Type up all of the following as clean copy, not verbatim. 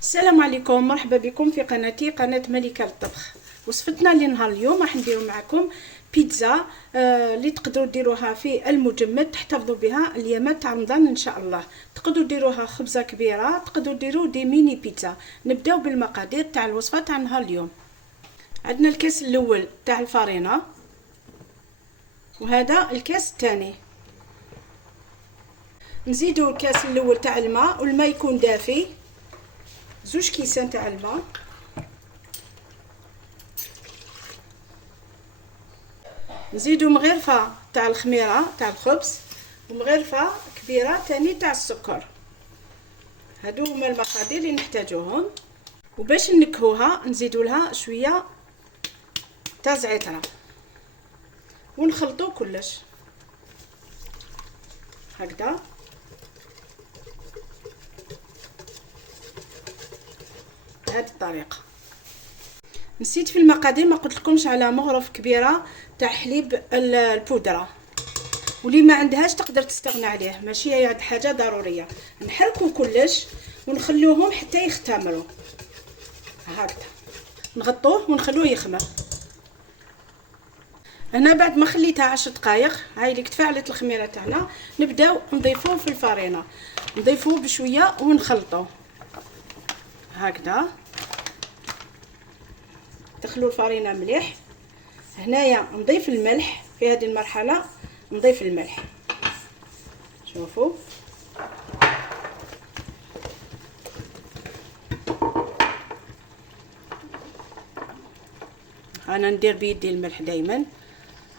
السلام عليكم، مرحبا بكم في قناتي قناة ملكة الطبخ. وصفتنا لنهار اليوم راح نديرو معكم بيتزا اللي تقدروا ديروها في المجمد تحتفظوا بها الايامات تاع رمضان ان شاء الله. تقدروا ديروها خبزه كبيره، تقدروا ديروا دي ميني بيتزا. نبداو بالمقادير تاع الوصفه تاع نهار اليوم. عندنا الكاس الاول تاع الفارينه، وهذا الكاس الثاني. نزيدوا الكاس الاول تاع الماء، والماء يكون دافي، 2 كيسان تاع الماء. نزيدوا مغرفه تاع الخميره تاع الخبز، ومغرفه كبيره تاني تاع السكر. هادو هما المقادير اللي نحتاجوهم. وباش نكهوها نزيدوا لها شويه تاع زعتره ونخلطوا كلش هكذا. بهذه الطريقه. نسيت في المقادير ما قلت لكمش على مغرف كبيره تاع حليب البودره، واللي ما عندهاش تقدر تستغنى عليه، ماشي هي حاجه ضروريه. نحركوا كلش ونخلوهم حتى يختمروا هكذا، نغطوه ونخلوه يخمر. هنا بعد ما خليتها 10 دقائق هاي اللي تفاعلت الخميره تاعنا، نبداو نضيفوه في الفارينه، نضيفوه بشويه ونخلطوه هكذا. دخلوا الفارينه مليح. هنايا نضيف الملح في هذه المرحله، نضيف الملح. شوفوا انا ندير بيدي الملح دائما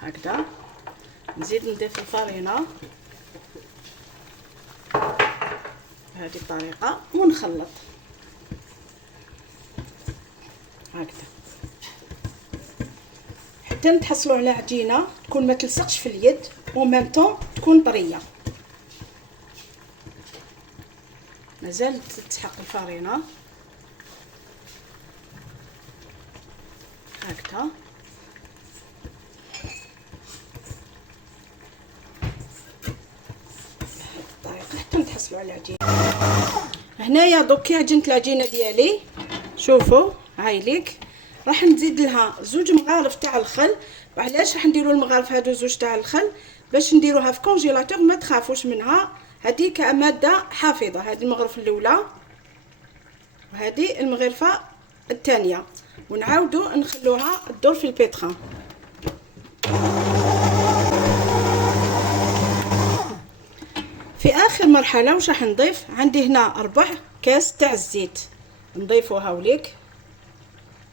هكذا. نزيد نضيف الفارينه بهذه الطريقه ونخلط هكذا حتى نتحصلوا على عجينه تكون ما تلصقش في اليد وميم طون تكون طريه. مازال تسحق الفارينه هكذا. بهذه الطريقه حتى نتحصلوا على العجينه. هنايا دوكي عجنت العجينه ديالي، شوفوا هاي ليك. راح نزيد لها 2 مغارف تاع الخل. وعلاش راح نديروا المغارف هادو 2 تاع الخل؟ باش نديروها في كونجيلاتور ما تخافوش منها، هذه كماده حافظه. هذه المغرفه الاولى وهذه المغرفه الثانيه، ونعاودوا نخلوها تدور في البيتران. في اخر مرحله واش راح نضيف؟ عندي هنا 4 كاس تاع الزيت، نضيفوها وليك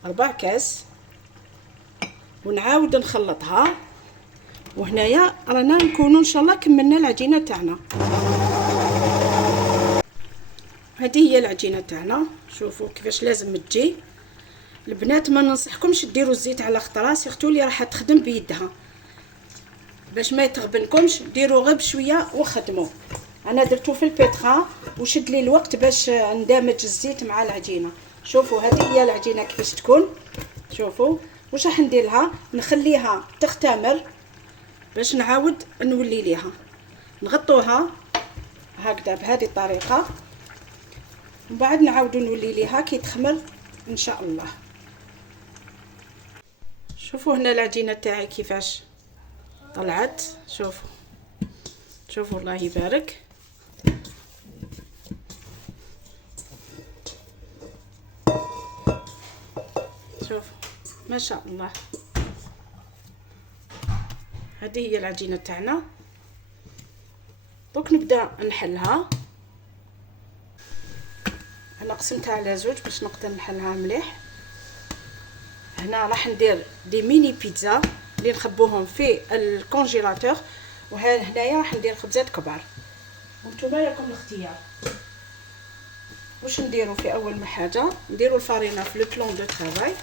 4 كاس ونعاود نخلطها. وهنايا رانا نكونوا ان شاء الله كملنا العجينه تاعنا. هذه هي العجينه تاعنا، شوفوا كيفاش لازم تجي. البنات ما ننصحكمش ديروا الزيت على خطره، سيرتو اللي راح تخدم بيدها، باش ما يتغبنكمش ديروا غير بشويه وخدموا. انا درتو في البيترا وشد لي الوقت باش ندمج الزيت مع العجينه. شوفوا هذه هي العجينه كيفاش تكون. شوفوا واش راح ندير لها، نخليها تختمر باش نعاود نولي ليها. نغطوها هكذا بهذه الطريقه، ومن بعد نعاودوا نولي ليها كي تخمر ان شاء الله. شوفوا هنا العجينه تاعي كيفاش طلعت. شوفوا شوفوا الله يبارك. شوفوا ما شاء الله. هذه هي العجينه تاعنا. دوك نبدا نحلها. انا قسمتها على 2 باش نقدر نحلها مليح. هنا راح ندير دي ميني بيتزا اللي نخبوهم في الكونجيلاتور، وهنايا راح ندير خبزات كبار، وانتم لكم الاختيار. واش نديروا؟ في اول حاجه نديروا الفارينه في لو بلون دو طرافاي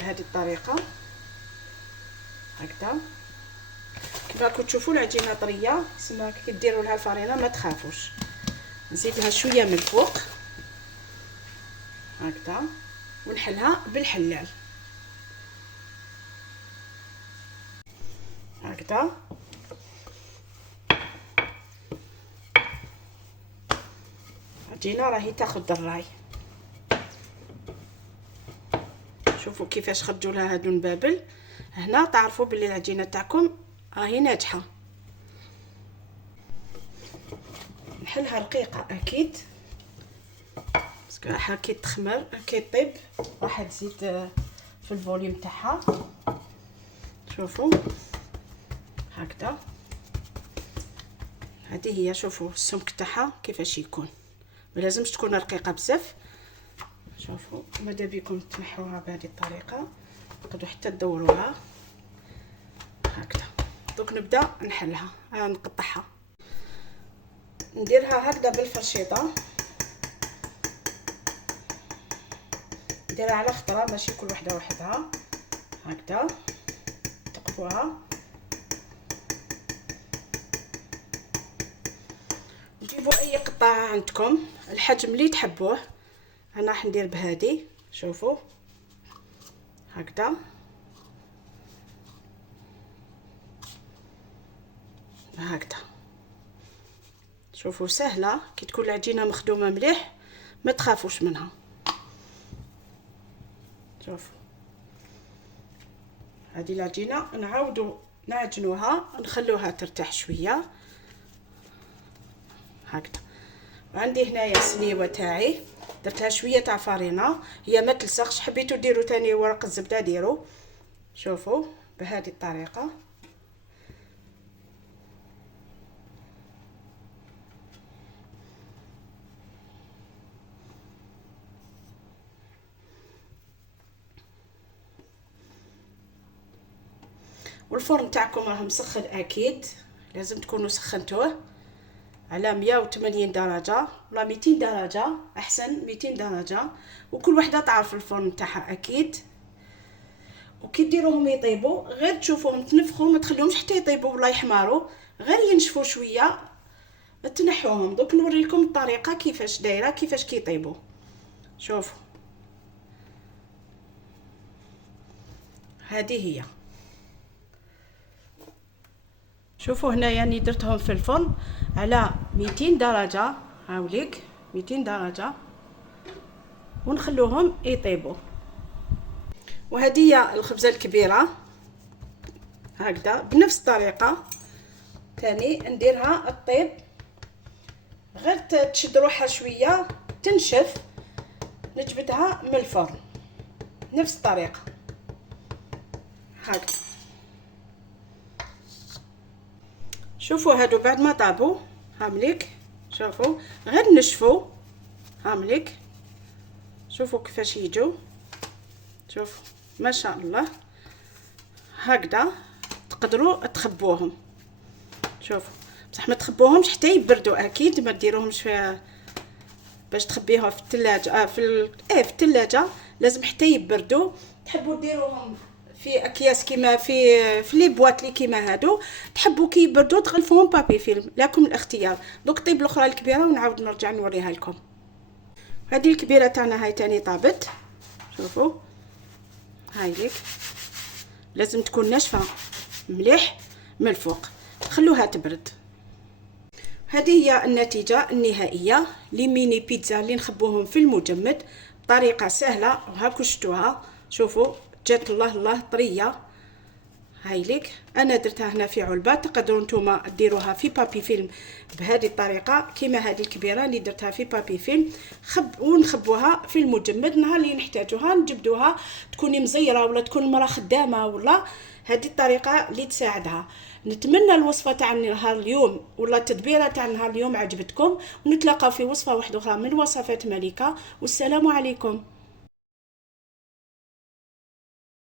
بهذه الطريقه هكذا. كما راكم تشوفوا العجينه طريه، تسمى كي ديروا لها الفارينه ما تخافوش. نزيد لها شويه من الفوق هكذا ونحلها بالحلال هكذا. العجينه راهي تاخذ الراي. شوفوا كيفاش خرجوا لها هادو البابل. هنا تعرفوا بلي العجينه تاعكم راهي ناجحه. نحلها رقيقه اكيد باسكو راح كي تخمر كي طيب راح تزيد في الفوليوم تاعها. شوفوا هكذا، هذه هي. شوفوا السمك تاعها كيفاش يكون، ما لازمش تكون رقيقه بزاف. شوفوا ماذا بيكم تنحوها بهذه الطريقه، تقدروا حتى تدوروها هكذا. دوك نبدا نحلها، نقطعها، نديرها هكذا بالفرشيطه، نديرها على خطره ماشي كل وحده وحدها هكذا. تقبوها جيبوا اي قطعه عندكم الحجم اللي تحبوه. انا راح ندير بهذه. شوفوا هكذا هكذا. شوفوا سهله كي تكون العجينه مخدومه مليح ما تخافوش منها. شوفوا هذه العجينه نعاودوا نعجنوها، نخلوها ترتاح شويه هكذا. وعندي هنايا سنيوه تاعي درتها شويه تاع فرينه، هي ما تلصقش. حبيتوا ديروا تاني ورق الزبده ديروا. شوفوا بهذه الطريقه. والفرن تاعكم راه مسخن اكيد، لازم تكونوا سخنتوه على 180 درجه ولا 200 درجه احسن. 200 درجه، وكل وحده تعرف الفرن تاعها اكيد. وكي ديروهم يطيبوا غير تشوفوهم تنفخوا، ما تخليهمش حتى يطيبوا ولا يحمروا، غير ينشفوا شويه تنحوهم. دوك نوريكم الطريقه كيفاش دايره، كيفاش كيطيبوا. شوفوا هذه هي. شوفوا هنايا يعني درتهم في الفرن على 200 درجه، هاوليك 200 درجه، ونخلوهم يطيبوا. وهذه هي الخبزه الكبيره هكذا بنفس الطريقه ثاني نديرها الطيب، غير تشد روحها شويه تنشف نجبدها من الفرن نفس الطريقه هكذا. شوفوا هادو بعد ما طابوا هامليك، شوفوا غير نشفوا هامليك. شوفوا كيفاش يجوا، شوفوا ما شاء الله هكذا. تقدروا تخبوهم. شوفوا بصح ما تخبوهمش حتى يبردوا اكيد، ما ديروهمش في باش تخبيهم في الثلاجه في الثلاجه، لازم حتى يبردوا. تحبوا ديروهم في اكياس كيما في لي بواط لي كيما هادو، تحبوا كي يبردوا تغلفوهم بابي فيلم، لكم الاختيار. دوك طيب الاخرى الكبيره ونعاود نرجع نوريها لكم. هذه الكبيره تاعنا هاي تاني طابت. شوفوا هاي ليك، لازم تكون ناشفه مليح من الفوق، خلوها تبرد. هذه هي النتيجه النهائيه لي ميني بيتزا اللي نخبوهم في المجمد بطريقه سهله. وهاكو شفتوها، شوفوا جات الله طريه. هاي ليك انا درتها هنا في علبه، تقدروا نتوما ديروها في بابي فيلم بهذه الطريقه كيما هذه الكبيره اللي درتها في بابي فيلم. ونخبوها في المجمد، نهار اللي نحتاجوها نجبدوها، تكوني مزيره ولا تكون المراه خدامه ولا هذه الطريقه اللي تساعدها. نتمنى الوصفه تاع نهار اليوم ولا التدبيره تاع نهار اليوم عجبتكم، ونتلاقاو في وصفه واحده اخرى من وصفات ملكه، والسلام عليكم.